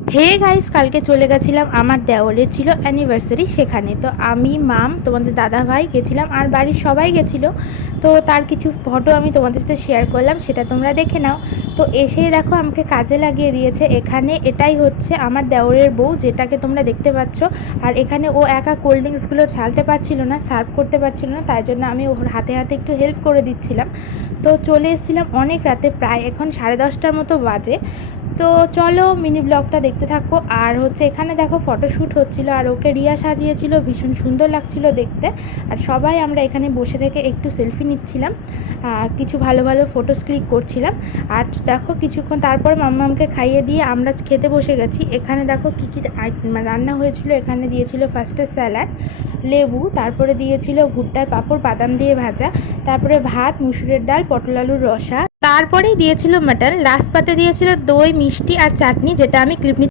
Hey guys, কালকে চলে গেছিলাম আমার দেওরের ছিল অ্যানিভার্সারি, সেখানে তো আমি মাম তোমাদের দাদা ভাই গেছিলাম আর বাড়ির সবাই গেছিলো। তো তার কিছু ফটো আমি তোমাদের সাথে শেয়ার করলাম, সেটা তোমরা দেখে নাও। তো এসেই দেখো আমাকে কাজে লাগিয়ে দিয়েছে এখানে। এটাই হচ্ছে আমার দেওরের বউ, যেটাকে তোমরা দেখতে পাচ্ছ। আর এখানে ও একা কোল্ড ড্রিঙ্কসগুলো ঢালতে পারছিল না, সার্ভ করতে পারছিল না, তাই জন্য আমি ওর হাতে হাতে একটু হেল্প করে দিচ্ছিলাম। তো চলে এসেছিলাম অনেক রাতে, প্রায় এখন 10:30টার মতো বাজে। তো চলো মিনি ব্লগটা দেখতে থাকো। আর হচ্ছে এখানে দেখো ফটোশ্যুট হচ্ছিল, আর ওকে রিয়া সাজিয়েছিল, ভীষণ সুন্দর লাগছিল দেখতে। আর সবাই আমরা এখানে বসে থেকে একটু সেলফি নিচ্ছিলাম, কিছু ভালো ভালো ফটোস ক্লিক করছিলাম। আর দেখো কিছুক্ষণ তারপর মাম্মামকে খাইয়ে দিয়ে আমরা খেতে বসে গেছি। এখানে দেখো কী কী রান্না হয়েছিল। এখানে দিয়েছিল ফার্স্টে স্যালাড, লেবু, তারপরে দিয়েছিল ভুট্টার পাঁপড় বাদাম দিয়ে ভাজা, তারপরে ভাত, মুসুরের ডাল, পটল আলুর রসা, তারপরেই দিয়েছিল মাটন, লাস্ট পাতে দিয়েছিল দই, মিষ্টি আর চাটনি, যেটা আমি ক্লিপ